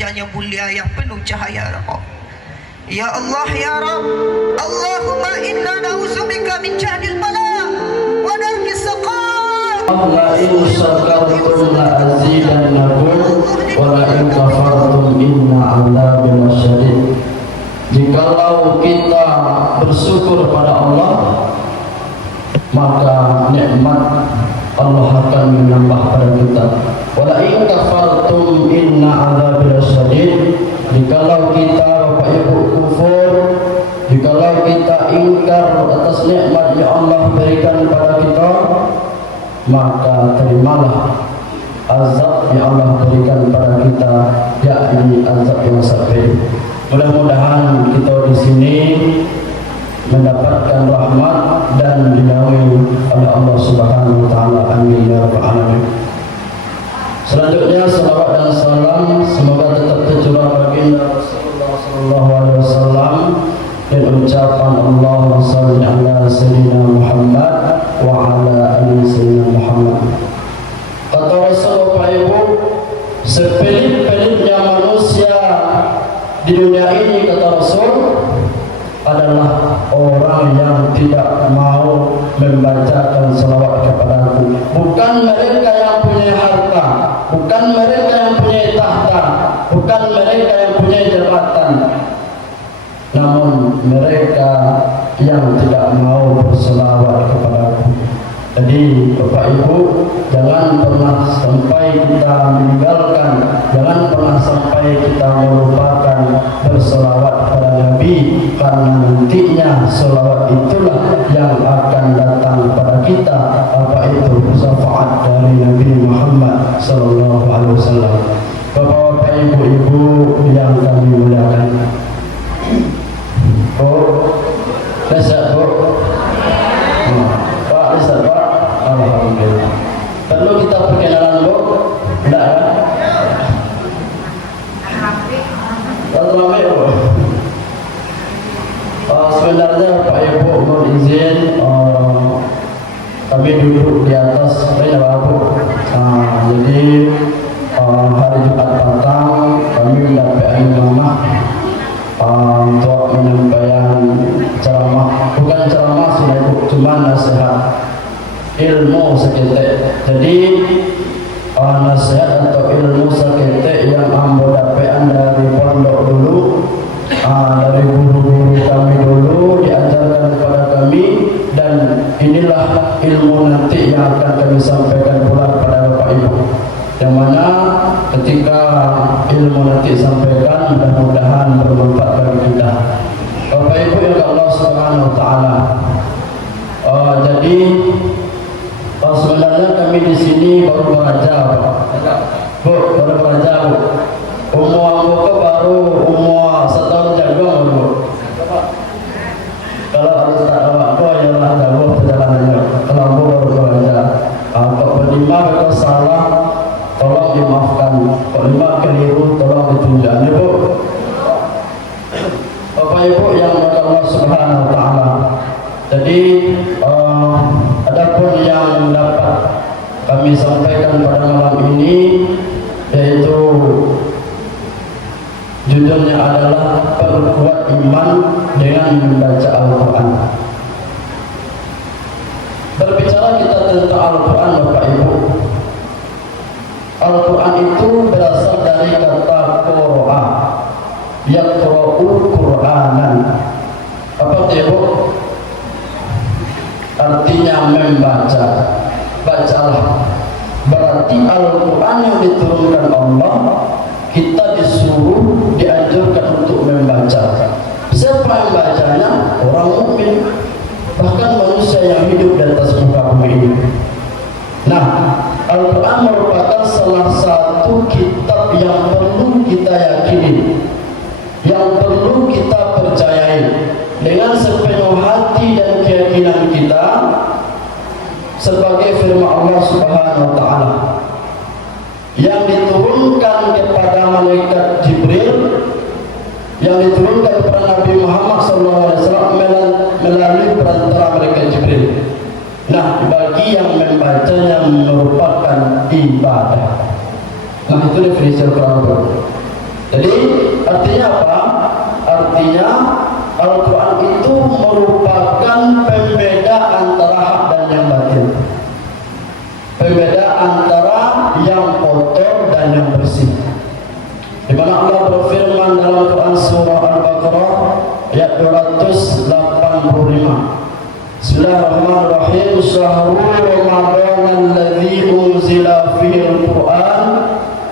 wajahnya mulia yang penuh cahaya ya Rabb. Ya Allah ya Rabb, Allahumma inna na'udzubika min jahdil bala wa darkis saqam. La in syakartum la azidannakum wa la in kafartum inna 'adzabi lasyadid. Jikalau kita bersyukur pada Allah, maka nikmat Allah akan menambah pada kita. Wa la in kafartum inna 'adzabi lasyadid. Jikalau kita Bapak Ibu kufur, jikalau kita ingkar atas nikmat yang Allah berikan kepada kita, maka terimalah azab yang Allah berikan kepada kita, yakni azab yang sakit. Mudah-mudahan kita di sini mendapatkan rahmat dan dinaungi oleh Allah Subhanahu wa taala. Amin ya rabbal alamin. Selanjutnya salawat dan salam semoga tetap tercurah baginda Rasulullah sallallahu alaihi wasallam dan ucapan Allahumma shalli ala sayyidina Muhammad wa ala ali sayyidina Muhammad. Kata Rasul Bapak Ibu, sepelit-pelitnya manusia di dunia ini, kata Rasul, adalah orang yang tidak mau membacakan salawat kepadaku. Bukan mereka yang punya harta, bukan mereka yang punya tahta, bukan mereka yang punya jabatan, namun mereka yang tidak mau berselawat kepadaku. Jadi Bapak Ibu, jangan pernah sampai kita meninggalkan, jangan pernah sampai kita melupakan berselawat kepada Nabi, karena nantinya selawat itulah yang akan datang kepada kita, apa itu syafaat dari Nabi Muhammad sallallahu alaihi wasallam. Bapak-bapak, ibu-ibu yang kami muliakan, Bu, bisa Bu? Pak, bisa Pak? Alhamdulillah. Perlu kita perkenalan Bu? Tidak ya? Ramai Bu. Sebenarnya Pak Ibu mohon izin, kami duduk di atas ini Pak Bu. Jadi hari Jumat petang kami mendapat amanah untuk menyampaikan ceramah, bukan ceramah sih Bu, cuma nasihat ilmu seketek. Jadi nasihat atau ilmu seketek yang ambo dapetan dari pondok dulu, dari guru-guru kami dulu diajarkan kepada kami, dan inilah ilmu nanti yang akan kami sampaikan pula kepada Bapak Ibu, yang mana ketika ilmu nanti sampaikan mudah-mudahan bermanfaat bagi kita. Bapak Ibu yang Allah Subhanahu wa taala. Jadi sebenarnya kami di sini baru belajar, Bu, baru belajar Bu. Umur aku baru umur 1 tahun jagung Bu. Kalau harus tak awak kau yang lah jauh perjalanannya. Kalau aku baru belajar. Kalau berlima kalau salah, tolong dimaafkan. Kalau lima keliru, tolong ditunjukkan Bu. Bapak Ibu yang Allah Subhanahu wa taala. Jadi adapun yang dapat kami sampaikan pada malam ini, yaitu judulnya adalah perkuat iman dengan membaca Al-Quran. Berbicara kita tentang Al-Quran Bapak Ibu, Al-Quran itu berasal dari kata Qur'an, yaqra'u Qur'anan. Apa itu? Artinya membaca, bacalah. Berarti Al-Quran yang diturunkan Allah, kita disuruh, dianjurkan untuk membaca. Siapa yang bacanya? Orang mukmin, bahkan manusia yang hidup di atas muka bumi ini. Nah, Al-Quran merupakan salah satu kitab yang perlu kita yakini, yang perlu kita percayai dengan sepenuh hati dan keyakinan kita, sebagai firman Allah Subhanahu wa taala yang diturunkan kepada malaikat Jibril, yang diturunkan kepada Nabi Muhammad SAW melalui perantara malaikat Jibril. Nah, bagi yang membacanya merupakan ibadah. Nah, itu definisi Al-Quran. Jadi artinya apa? Artinya Al-Quran itu merupakan pembeda antara hak dan yang batil, pembeda antara yang kotor dan yang bersih. Di mana Allah berfirman dalam Quran surah Al-Baqarah ayat 285. Bismillahirrahmanirrahim. Syahrul Ramadan alladzi unzila fihi al-Quran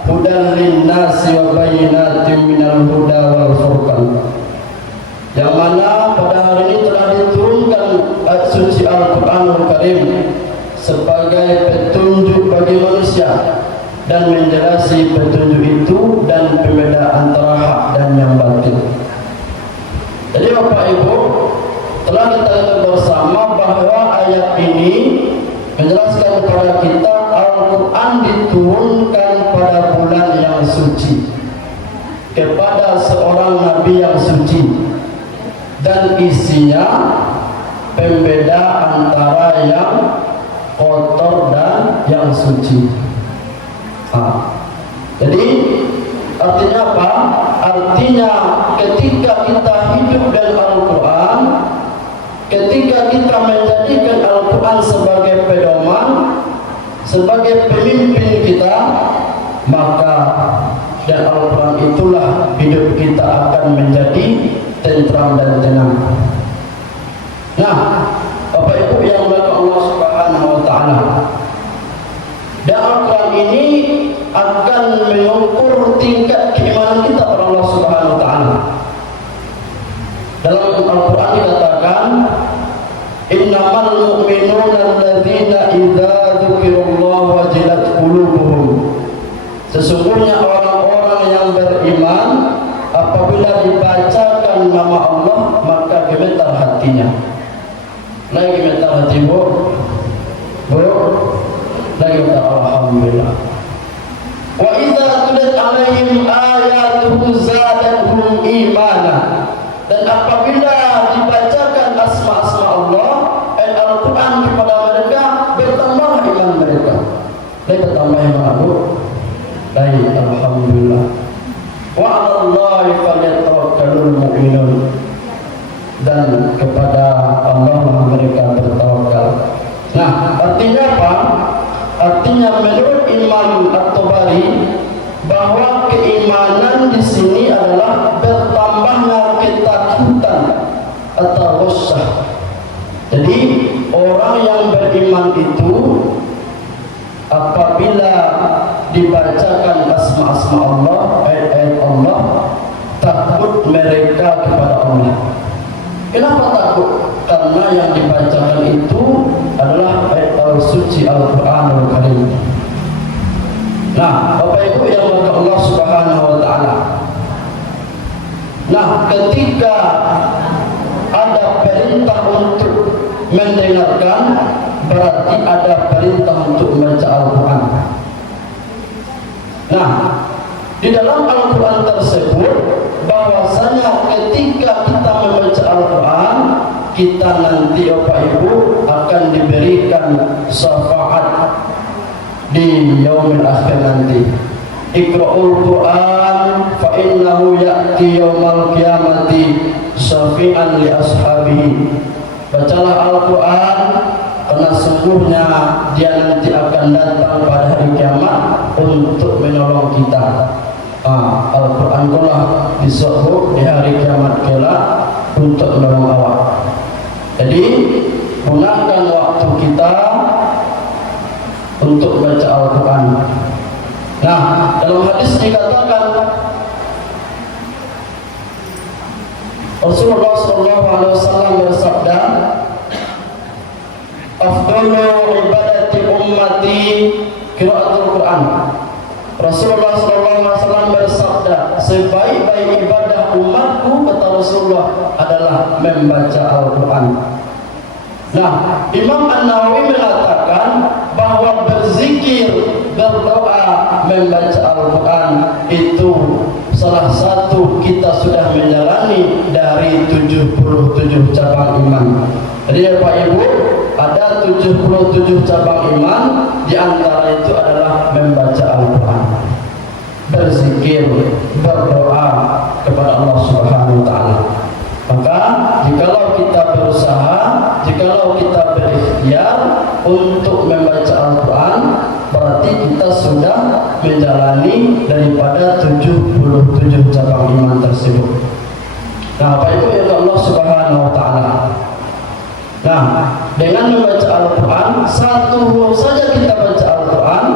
hudan lin-nasi wa bayyinatin minal huda wal furqan. Yang mana pada hari ini telah diturunkan ayat suci Al-Quranul Karim sebagai petunjuk bagi manusia dan menjelaskan petunjuk itu dan pembeda antara hak dan yang batil. Jadi Bapak Ibu, telah kita lihat bersama bahwa ayat ini menjelaskan kepada kita Al-Quran diturunkan pada bulan yang suci kepada seorang Nabi yang suci, dan isinya pembeda antara yang kotor dan yang suci. Jadi artinya apa? Artinya ketika kita hidup dengan Al-Quran, ketika kita menjadikan Al-Quran sebagai pedoman, sebagai pemimpin kita, maka dan Al-Quran itulah hidup kita akan menjadi tentram dan tenang. Nah, Bapak Ibu yang dimuliakan Allah Subhanahu wa taala, dan Al-Quran ini akan mengukur tingkat keimanan kita kepada Allah Subhanahu wa taala. Dalam Al-Quran dikatakan, innamal mu'minuna alladzina idza dzukirallahu wajilat qulubuhum. Sesungguhnya orang-orang yang beriman apabila dibacakan nama Allah maka gemetar hatinya. Lagi gemetar hati bu, lagi gemetar alhamdulillah. Wa idza tuliyat alaihim ayatuhu zadatuhum imana. Dan apabila dibacakan asma-asma Allah dan Al-Quran kepada mereka, bertambah iman mereka. Lagi bertambah iman bu. Baik, alhamdulillah. Wa 'alallahi falyatawakkalul mu'minun. Dan kepada Allah mereka bertawakal. Nah, artinya apa? Artinya menurut Imam At-Tabari bahwa keimanan di sini adalah bertambahnya ketakutan atau rasyah. Jadi orang yang beriman itu apabila dibacakan asma-asma Allah, ayat-ayat Allah, takut mereka kepada Allah. Kenapa takut? Karena yang dibacakan itu adalah ayat suci Al-Quranul Karim. Nah, Bapak Ibu yang dimuliakan Allah Subhanahu wa taala. Nah, ketika ada perintah untuk mendengarkan, berarti ada perintah untuk membaca Al-Quran. Nah, di dalam Al-Quran tersebut bahwasanya ketika kita membaca Al-Quran, kita nanti Bapak Ibu akan diberikan syafaat di yaumil akhir nanti. Iqra'ul Quran fa innahu ya'ti yaumal qiyamati syafi'an li ashabihi. Bacalah Al-Quran karena sungguhnya dia nanti akan datang pada hari kiamat untuk menolong kita. Al-Quran itulah disebut di hari kiamat kelak untuk menolong awak. Jadi gunakan waktu kita untuk baca Al-Quran. Nah, dalam hadis dikatakan Rasulullah SAW bersabda, afdalu ibadati ummati qiraatul Quran. Rasulullah SAW bersabda, sebaik-baik ibadah umatku, kata Rasulullah, adalah membaca Al-Quran. Nah, Imam An-Nawawi mengatakan bahwa berzikir, berdoa, membaca Al-Quran itu salah satu kita sudah menjalani dari 77 cabang iman. Jadi Bapak Ibu, ada 77 cabang iman, di antara itu adalah membaca Al-Quran, berzikir, berdoa, ada 77 cabang iman tersebut. Nah, Bapak Ibu yang Allah Subhanahu wa taala. Nah, dengan membaca Al-Qur'an, satu huruf saja kita baca Al-Qur'an,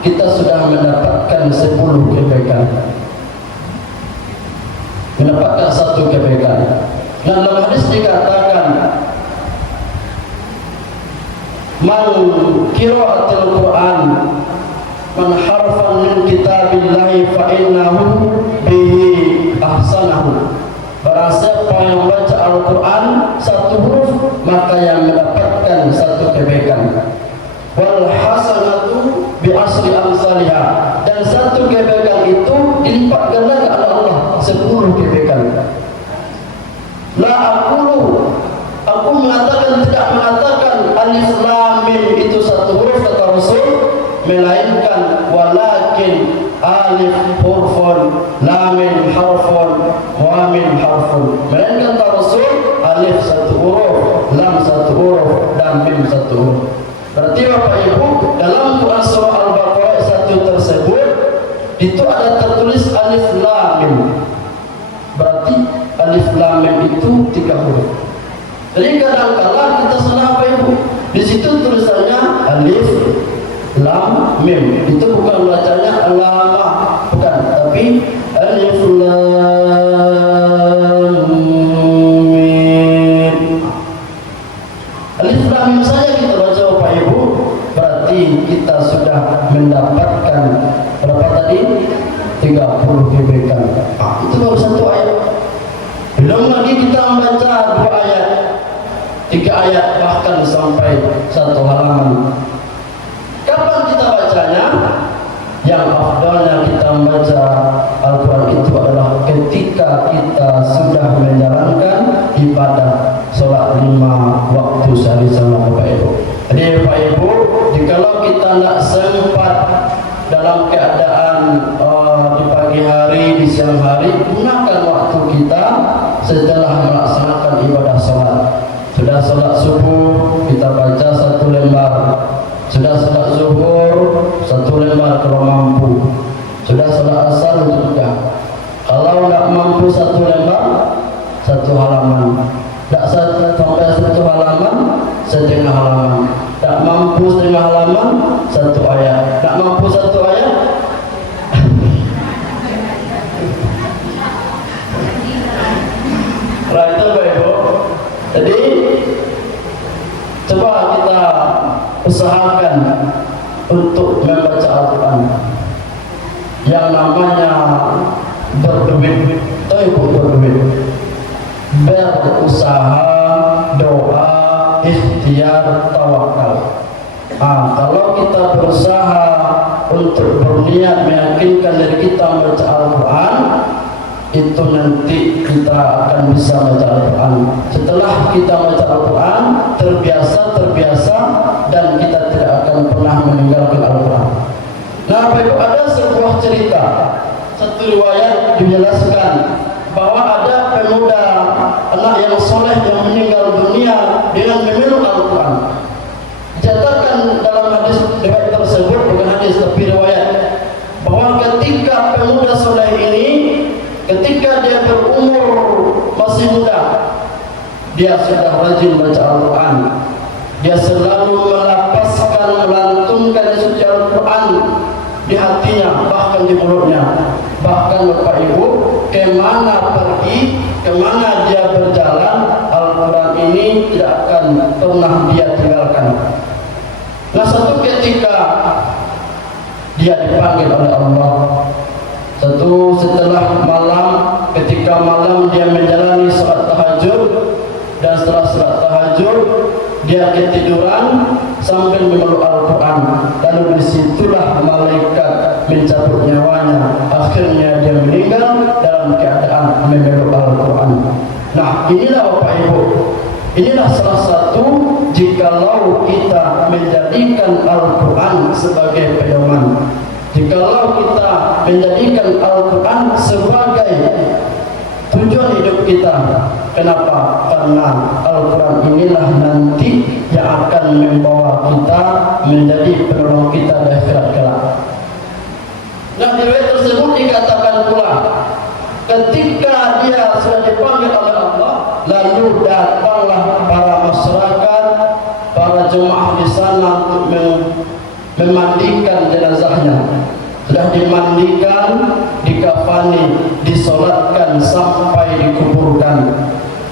kita sudah mendapatkan 10 kebaikan. Mendapatkan satu kebaikan. Nah, dalam hadis dikatakan, man qira'atul Qur'an man harfan min kitabillahi fa innahu bihi ahsanahu. Barang siapa yang baca Al-Quran satu huruf, maka yang mendapatkan satu kebaikan. Wal hasanatu bi asri amsalha, dan satu kebaikan itu dilipat gandakan oleh Allah 10 kebaikan. La aku mengatakan, tidak mengatakan alif lam mim itu satu huruf kata Rasul, melainkan walakin alif hurfun, lamin harfun, wamin harfun. Melainkan kata Rasul, alif satu huruf, lam satu huruf, dan mim satu huruf. Berarti Bapak Ibu, dalam Quran surah Al-Baqarah 1 tersebut itu ada tertulis alif lam mim. Berarti alif lam mim itu 3 huruf. Jadi kadang-kala kita salah Bapak Ibu. Di situ tulisannya alif lam mim, itu bukan bacanya alama, bukan, tapi alif lam mim. Alif lam mim saja kita baca Bapak Ibu, berarti kita sudah mendapatkan berapa tadi? 30 kebaikan. Itu baru satu ayat. Belum lagi kita membaca 2 ayat, 3 ayat, bahkan sampai 1 halaman. Kapan kita bacanya? Yang afdalnya kita membaca Al-Quran itu adalah ketika kita sudah menjalankan ibadah sholat 5 waktu sehari sama Bapak Ibu. Jadi Bapak Ibu, jikalau kita tidak sempat dalam keadaan di pagi hari, di siang hari, gunakan waktu kita setelah melaksanakan ibadah sholat. Sudah sholat subuh, kita baca 1 lembar. Sudah sholat zuhur 1 lembar kalau mampu. Sudah sholat asar juga. Kalau tidak mampu 1 lembar, 1 halaman. Tidak sampai 1 halaman, setengah halaman. Tidak mampu setengah halaman, 1 ayat. Tidak mampu 1 ayat, nah itu Bapak Ibu. Jadi coba kita usahakan untuk membaca Al-Quran. Yang namanya berduit, tahu Ibu berduit, berusaha, doa, ikhtiar, tawakal. Kalau kita berusaha untuk berniat meyakinkan diri kita membaca Al-Quran, itu nanti kita akan bisa baca Al-Quran. Setelah kita baca Al-Quran, terbiasa dan kita tidak akan pernah meninggalkan Al-Quran. Nah, Bapak Ibu, ada sebuah cerita, satu riwayat dijelaskan bahwa ada pemuda, anak yang soleh yang meninggal dunia dengan memeluk Al-Quran. Dicatatkan dalam hadis riwayat tersebut, bukan hadis tapi riwayat, bahwa ketika pemuda soleh ini, ketika dia berumur masih muda, dia sudah rajin baca Al-Quran. Dia selalu melapaskan, melantunkan suci Al-Quran di hatinya, bahkan di mulutnya. Bahkan Bapak Ibu, kemana pergi, kemana dia berjalan, Al-Quran ini tidak akan pernah dia tinggalkan. Nah, satu ketika dia dipanggil oleh Allah. Setelah malam, ketika malam dia menjalani salat tahajud, dan setelah salat tahajud dia ketiduran sambil memeluk Al-Quran. Lalu disitulah malaikat mencabut nyawanya. Akhirnya dia meninggal dalam keadaan memeluk Al-Quran. Nah, inilah Bapak Ibu, inilah salah satu jikalau kita menjadikan Al-Quran sebagai pedoman. Jikalau kita menjadikan Al-Quran sebagai tujuan hidup kita. Kenapa? Karena Al-Quran inilah nanti yang akan membawa kita menjadi penolong kita di akhirat kelak. Nah, di riwayat tersebut dikatakan pula, ketika dia sudah dipanggil oleh Allah, lalu datanglah para masyarakat, para jemaah di sana untuk memandikan jenazahnya. Sudah dimandikan, dikafani, disolatkan sampai dikuburkan.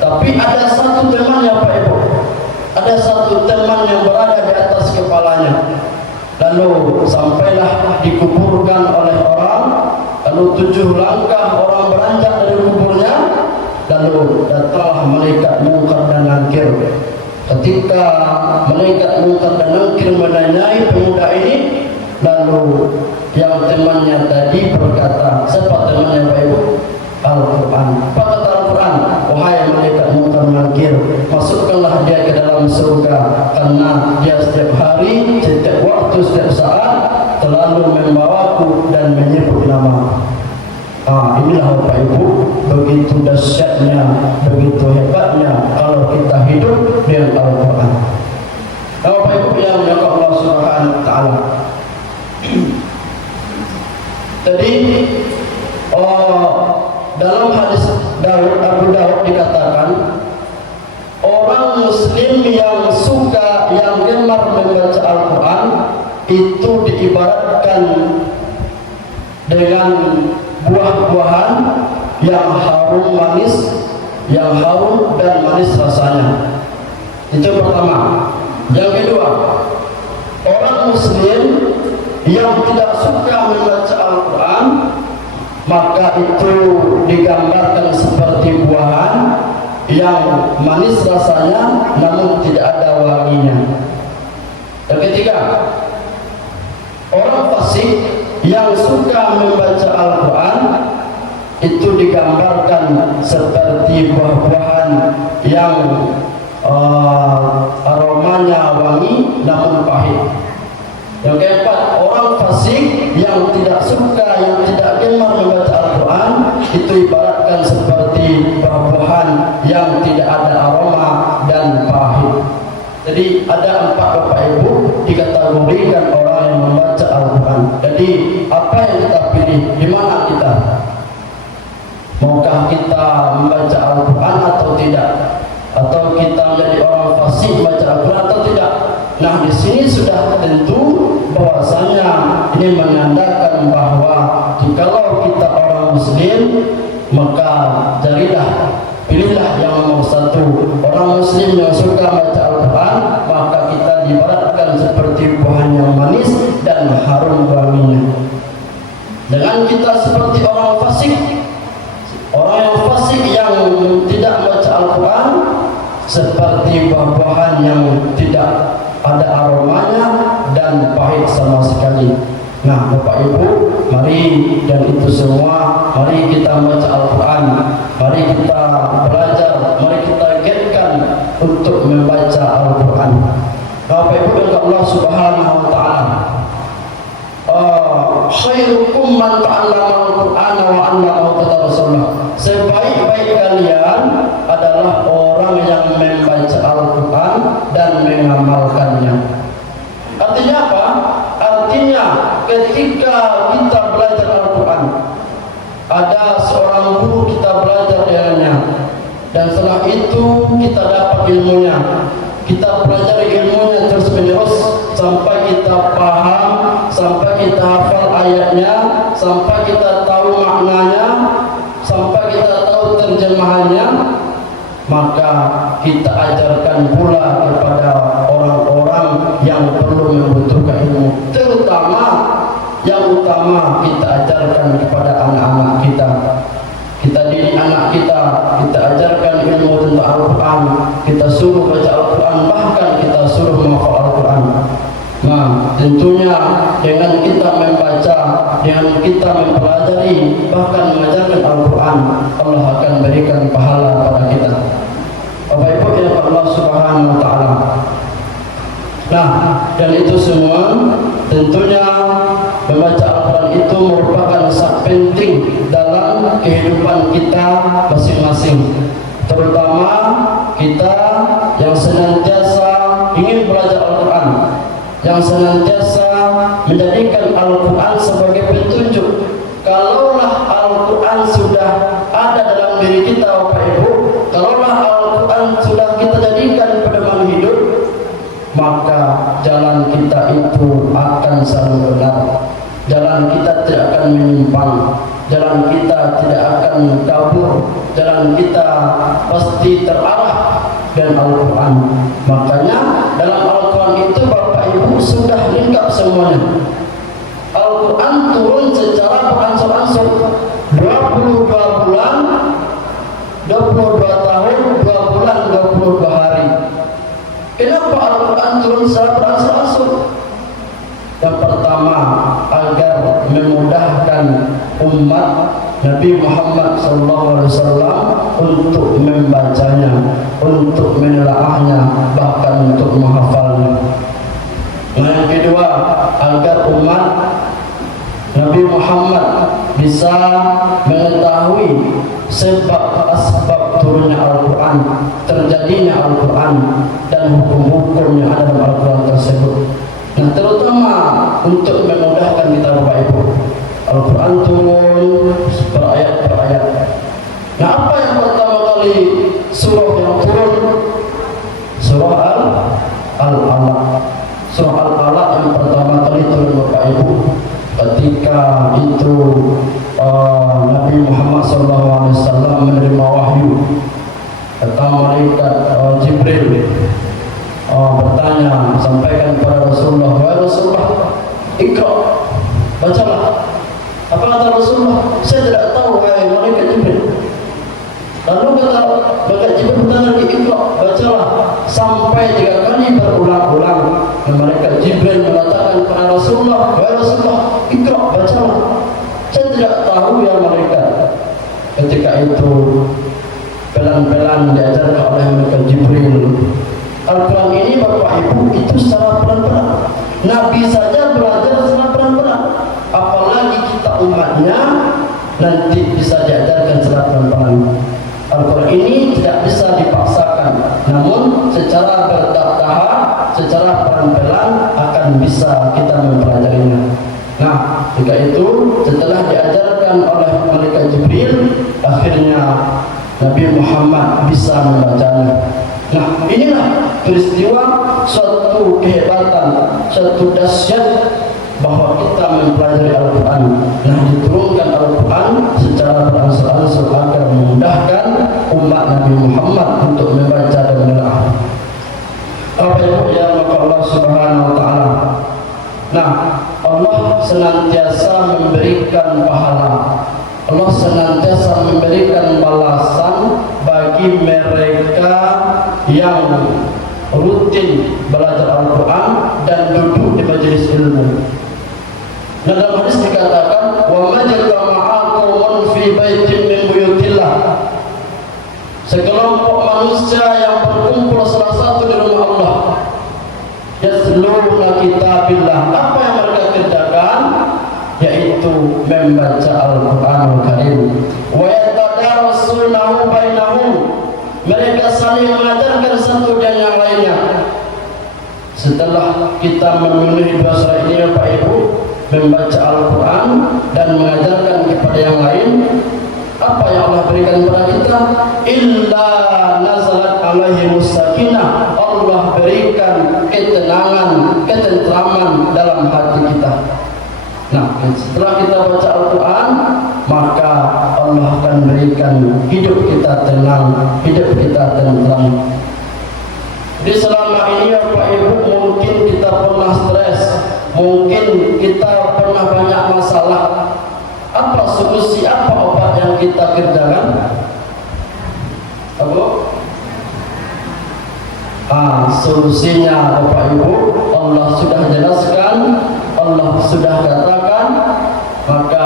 Tapi ada satu temannya Pak Ibu, ada satu teman yang berada di atas kepalanya. Lalu sampailah dikuburkan oleh orang, lalu 7 langkah orang beranjak dari kuburnya, lalu datanglah malaikat Munkar dan Nakir. Ketika malaikat Munkar dan Nakir menanyai pemuda ini, lalu yang temannya tadi berkata, siapa temannya Pak Ibu? Al-Quran. Apa kata Al-Quran? Wahai malaikat Munkar dan Nakir, masukkanlah dia ke dalam surga, karena dia setiap hari, setiap waktu, setiap saat selalu membawaku dan menyebut nama. Inilah Bapak Ibu, begitu dahsyatnya, begitu hebatnya kalau kita hidup dengan Al-Quran. Bapak Ibu yang dimuliakan Allah Subhanahu wa taala. Jadi dalam hadis Abu Dawud dikatakan, orang Muslim yang suka, yang gemar membaca Al-Quran itu diibaratkan dengan buah-buahan yang harum manis, yang harum dan manis rasanya. Itu pertama. Yang kedua, orang Muslim yang tidak suka membaca Al-Quran, maka itu digambarkan seperti buahan yang manis rasanya namun tidak ada wanginya. Yang ketiga, orang fasik yang suka membaca Al-Quran itu digambarkan seperti buah-buahan yang aromanya wangi namun pahit. Yang keempat, orang fasik yang tidak suka, yang tidak gemar membaca Al-Quran itu ibaratkan seperti buah-buahan yang tidak ada aroma dan pahit. Jadi ada 4 Bapak Ibu dikategorikan orang yang membaca Al-Quran. Jadi apa yang kita pilih? Di mana kita? Maukah kita membaca Al-Quran atau tidak? Atau kita menjadi orang fasik membaca Al-Quran atau tidak? Nah, di sini sudah tentu bahwasanya ini menandakan bahwa jikalau kita orang Muslim, maka jadilah, pilihlah yang nomor 1. Orang Muslim yang suka baca Al-Quran, maka kita diibaratkan seperti buah yang manis dan harum wanginya. Dengan kita seperti orang fasik, orang yang fasik yang tidak baca Al-Quran, seperti buah-buahan yang tidak ada aromanya dan pahit sama sekali. Nah, Bapak Ibu, mari dan itu semua, mari kita baca Al-Quran, mari kita belajar, mari kita giatkan untuk membaca Al-Quran. Bapak Ibu dan Allah Subhanahu wa taala, khairukum man ta'allama Al-Quran wa 'allamahu, kata Rasulullah. Sebaik-baik kalian adalah orang yang membaca Al-Quran dan mengamalkannya. Artinya apa? Artinya ketika kita belajar Al-Quran, ada seorang guru kita belajar dengannya, dan setelah itu kita dapat ilmunya, kita belajar ilmunya terus menerus sampai kita paham, sampai kita hafal ayatnya, sampai kita tahu maknanya, sampai kita tahu terjemahannya, maka kita ajarkan pula kepada orang-orang yang perlu membutuhkan ilmu, terutama yang utama kita ajarkan kepada anak-anak kita. Kita didik anak kita, kita ajarkan ilmu tentang Al-Quran, kita suruh baca Al-Quran, bahkan kita suruh menghafal Al-Quran. Nah, tentunya dengan kita membaca, dengan kita mempelajari, bahkan mengajarkan Al-Quran, Allah akan berikan pahala pada kita. Bapak Ibu yang Allah Subhanahu wa taala. Nah, dan itu semua tentunya membaca Al-Quran itu merupakan sangat penting dalam kehidupan kita masing-masing, terutama kita yang senantiasa ingin belajar Al-Quran, yang senantiasa menjadikan Al-Quran sebagai petunjuk, kita tidak akan kabur, jalan kita pasti terarah dengan Al-Quran. Makanya dalam Al-Quran itu Bapak Ibu sudah lengkap semuanya. Al-Quran turun secara beransur-ansur, 22 bulan, 22 tahun, 2 bulan, 22 hari. Kenapa Al-Quran turun secara beransur-ansur? Yang pertama, agar memudahkan umat Nabi Muhammad SAW untuk membacanya, untuk menelaahnya, bahkan untuk menghafalnya. Yang kedua, agar umat Nabi Muhammad bisa mengetahui sebab-asbab turunnya Al-Quran, terjadinya Al-Quran, dan hukum-hukum yang ada dalam Al-Quran tersebut. Nah, terutama untuk memudahkan kita Bapak Ibu, Al-Quran turun berayat per ayat. Nah, apa yang pertama kali surah yang turun? Surah Al-Alaq. Surah Al-Alaq yang pertama kali turun Bapak Ibu. Ketika itu Nabi Muhammad SAW menerima wahyu, kata malaikat Jibril bertanya, sampaikan kepada Rasulullah, wahai Rasulullah, Iqra, bacalah. Apa kata Rasulullah? Saya tidak tahu, wahai malaikat Jibril. Lalu kata malaikat Jibril bertanya lagi, Iqra, bacalah, sampai 3 kali berulang-ulang. Dan malaikat Jibril mengatakan kepada Rasulullah, wahai Rasulullah, Iqra, bacalah. Saya tidak tahu ya malaikat. Ketika itu pelan-pelan diajarkan oleh malaikat Jibril. Al-Quran ini Bapak Ibu itu secara pelan-pelan. Nabi saja belajar secara pelan-pelan, apalagi kita umatnya nanti bisa diajarkan secara pelan-pelan. Al-Quran ini tidak bisa dipaksakan, namun secara bertahap, secara pelan-pelan akan bisa kita mempelajarinya. Nah, jika itu setelah diajarkan oleh malaikat Jibril, akhirnya Nabi Muhammad bisa membacanya. Nah, inilah peristiwa suatu kehebatan, suatu dahsyat bahwa kita mempelajari Al-Quran. Nah, diturunkan Al-Quran secara beransur-ansur agar memudahkan umat Nabi Muhammad untuk membaca dan menelaah. Apa yang maka Allah Subhanahu Wa Taala. Nah, Allah senantiasa memberikan pahala. Allah senantiasa memberikan balasan bagi mereka yang rutin belajar Al-Quran dan duduk di majelis ilmu. Nah, dalam hadis dikatakan, wa majtama'a qaumun fi baitin min buyutillah. Sekelompok manusia yang berkumpul salah satu di rumah Allah, yatluna kitabillah. Apa yang mereka kerjakan? Yaitu membaca Al-Quranul Karim. Wa yatadarasunahu bainahum. Mereka saling mengajarkan satu dan yang lainnya. Setelah kita memenuhi dua syarat ini Bapak Ibu, membaca Al-Quran dan mengajarkan kepada yang lain, apa yang Allah berikan kepada kita? Illa nazalat alaihimus sakinah. Allah berikan ketenangan, ketentraman dalam hati kita. Nah, setelah kita baca Al-Quran, maka Allah akan berikan hidup kita tenang, hidup kita tentram. Di selama ini Bapak Ibu, mungkin kita pernah stres, mungkin kita pernah banyak masalah. Apa solusi, apa obat yang kita kerjakan? Apa? Solusinya Bapak Ibu, Allah sudah jelaskan, Allah sudah katakan. Maka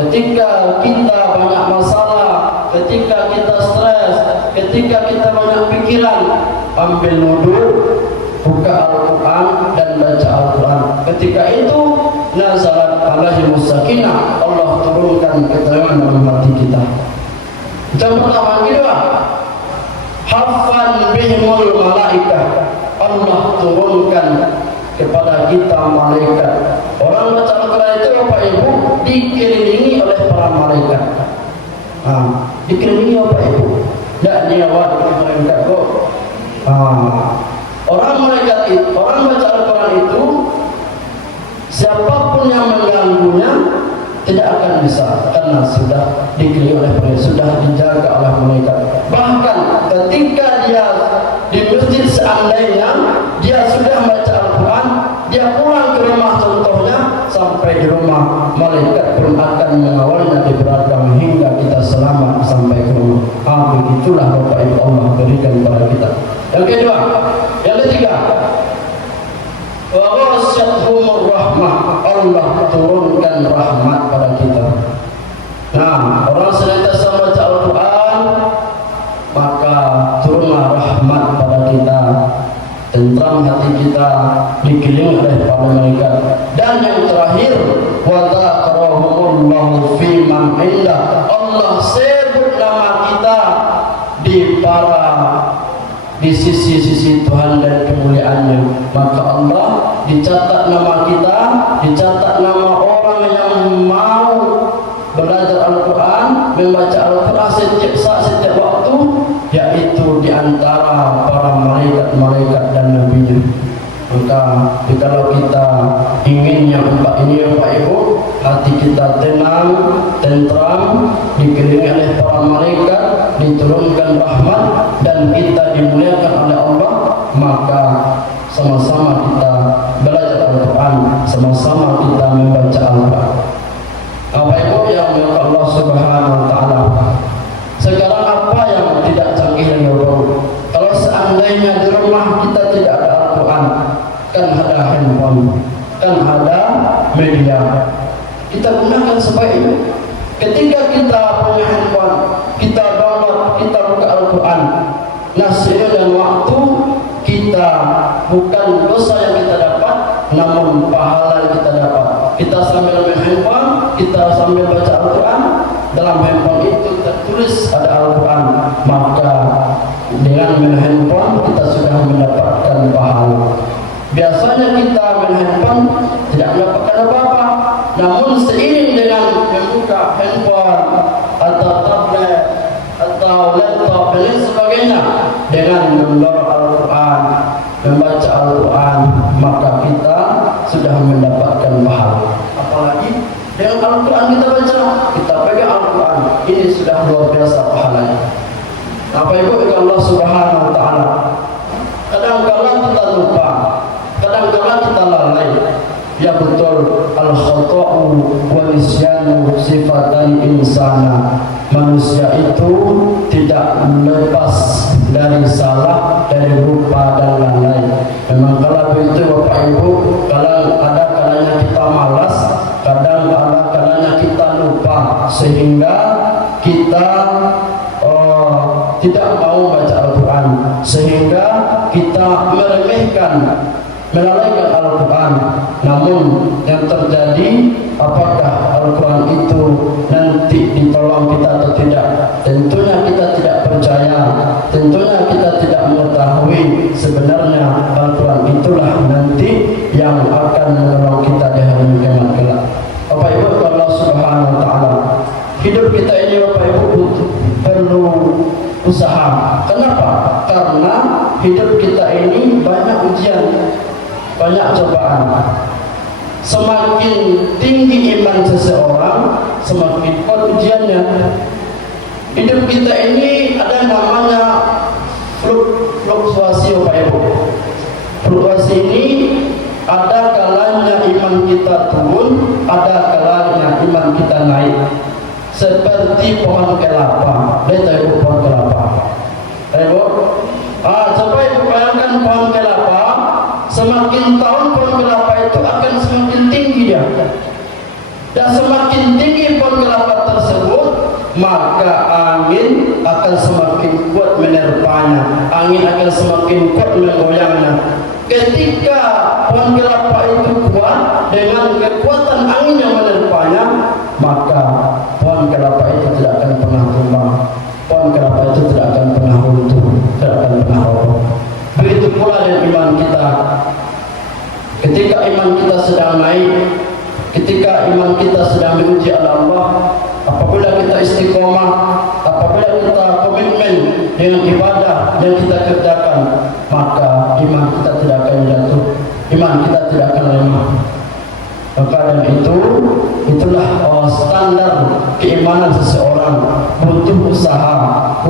ketika kita banyak masalah, ketika kita stres, ketika kita banyak pikiran, ambil wudu, buka Al-Quran dan baca Al-Quran. Ketika itu nazalat alaihimus sakinah, Allah turunkan ketenangan dalam hati kita. Yang pertama, kedua, hafan bihimul malaikah. Allah turunkan kepada kita malaikat. Orang baca Al-Quran itu Bapak Ibu dikelilingi oleh para malaikat. Dikelilingi Bapak Ibu. Tidak nyawa dengan malaikat kok. Orang malaikat itu, orang baca Al-Quran itu, siapapun yang mengganggunya, tidak akan bisa karena sudah dikelilingi oleh malaikat, sudah dijaga oleh malaikat. Bahkan ketika dia di masjid, seandainya dia sudah membaca Al-Quran, dia pulang ke rumah contohnya, sampai di rumah malaikat pun akan mengawalnya di belakang hingga kita selamat sampai ke rumah. Begitulah Bapak Ibu Allah berikan kepada kita. Yang kedua, yang ketiga, wa ghasyiyatuhumur rahmah, Allah turunkan rahmat pada kita. Nah, orang senantiasa baca Al-Quran, maka turunlah rahmat pada kita, tentram hati kita, dikelilingi oleh para malaikat. Dan yang terakhir, wa dzakarakumullahu fi man indah, Allah sebut nama kita di sisi-sisi Tuhan dan kemuliaannya. Maka Allah dicatat nama kita, dicatat nama orang yang mau belajar Al-Quran, membaca Al-Quran setiap saat, setiap waktu, yaitu di antara para malaikat-malaikat dan nabinya. Maka kalau kita ingin yang empat ini Bapak Ibu, hati kita tenang, tentram, dikelilingi oleh para malaikat, diturunkan rahmat, dan kita dimuliakan oleh Allah, maka sama-sama kita belajar Al-Quran, sama-sama kita membaca Al-Quran. Bapak Ibu yang dimuliakan Allah Subhanahu wa Ta'ala, sekarang apa yang tidak canggih lagi Bapak? Kalau seandainya di rumah kita tidak ada Al-Quran, kan ada handphone, kan ada media, kita gunakan sebaiknya. Ketika kita punya handphone, kita download, kita buka Al-Quran, nasihat dan waktu kita, bukan dosa yang kita dapat, namun pahala yang kita dapat. Kita sambil main handphone, kita sambil baca Al-Quran, dalam handphone itu tertulis ada Al-Quran, maka dengan main handphone kita sudah mendapatkan pahala. Biasanya kita main handphone tidak mendapatkan apa-apa, namun seiring dengan membuka handphone atau tablet atau laptop dan lain sebagainya, dengan mendownload Al-Quran, membaca Al-Quran, maka kita sudah mendapatkan pahala. Apalagi dengan Al-Quran kita baca, kita pegang Al-Quran, ini sudah luar biasa pahalanya. Apa Ibu Allah Subhanahu wa Ta'ala, kadang-kadang kita lupa, kadang-kadang kita lalai. Ya betul, al-khata'u wa nisyanu sifatan insana. Manusia itu tidak lepas dari salah, dari lupa dan lalai. Memang kalau begitu Bapak Ibu, kalau ada kalanya kita malas, kadang ada kalanya kita lupa, sehingga kita tidak mau baca Al-Quran, sehingga kita meremehkan, melalaikan Al-Quran. Namun yang terjadi, apakah Al-Quran itu nanti ditolong kita atau tidak? Tentunya kita tidak percaya, tentunya kita tidak mengetahui sebenarnya Al-Quran itulah nanti yang akan menolong kita di hari kiamat kelak. Bapak Ibu Allah Subhanahu wa Ta'ala, hidup kita ini Bapak Ibu perlu usaha. Kenapa? Karena hidup kita ini banyak ujian, banyak cobaan. Semakin tinggi iman seseorang, semakin kuat ujiannya. Hidup kita ini ada namanya fluktuasi Bapak Ibu. Fluktuasi ini ada kalanya iman kita turun, ada kalanya iman kita naik. Seperti pohon kelapa. Lihat Ibu pohon kelapa. Ibu, coba Ibu bayangkan pohon kelapa. Semakin tahun pohon kelapa itu akan semakin tinggi dia. Dan semakin tinggi pohon kelapa tersebut, maka angin akan semakin kuat menerpanya. Angin akan semakin kuat menggoyangnya. Ketika pohon kelapa itu kuat dengan kekuatan angin yang menerpanya, maka pohon kelapa itu tidak akan pernah tumbang. Pohon kelapa itu tidak akan pernah runtuh, tidak akan pernah roboh. Begitu pula dengan iman kita. Ketika iman kita sedang naik, ketika iman kita sedang diuji oleh Allah, apabila kita istiqomah, apabila kita komitmen dengan ibadah yang kita kerjakan, maka iman kita tidak akan jatuh, iman kita tidak akan lemah. Maka dan itulah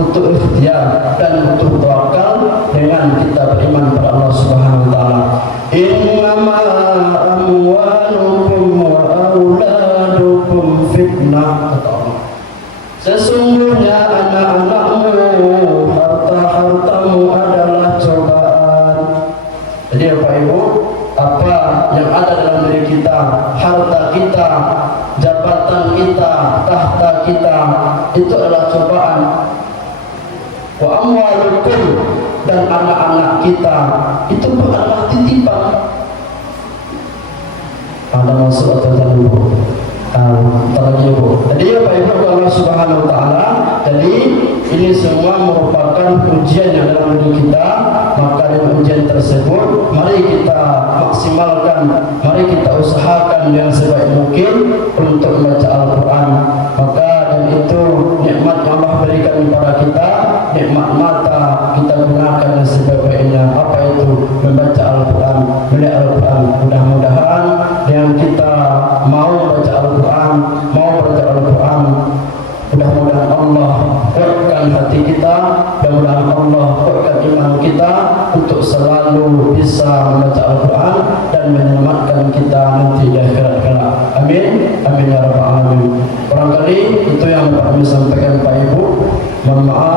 butuh ikhtiar dan butuh tawakal dengan kita beriman kepada Allah Subhanahu wa taala. Innama amwalukum wa auladukum fitnah, kata Allah. Sesungguhnya anak-anakmu, harta-hartamu adalah cobaan. Jadi Bapak Ibu, apa yang ada dalam diri kita, harta kita, jabatan kita, tahta kita, itu adalah cobaan. Wa amwalukum, dan anak-anak kita itu adalah titipan. Ada masuk atau tidak dulu? Lagi Bu. Jadi Bapak Ibu Allah Subhanahu wa taala, jadi ini semua merupakan ujian yang dalam diri kita. Maka dengan ujian tersebut mari kita maksimalkan, mari kita usahakan yang sebaik mungkin untuk membaca Al-Quran. Maka dan itu nikmat yang Allah berikan kepada kita, nikmat mata kita gunakan yang sebaik-baiknya. Apa itu? Membaca Al-Quran, melihat Al-Quran. Mudah-mudahan yang kita mau baca Al-Quran, mau baca Al-Quran, mudah-mudahan Allah kuatkan hati kita, mudah-mudahan Allah kuatkan iman kita untuk selalu bisa membaca Al-Quran dan menyelamatkan kita nanti di akhirat kelak. Amin, amin ya rabbal alamin. Barangkali itu yang dapat kami sampaikan Pak Ibu. Mohon maaf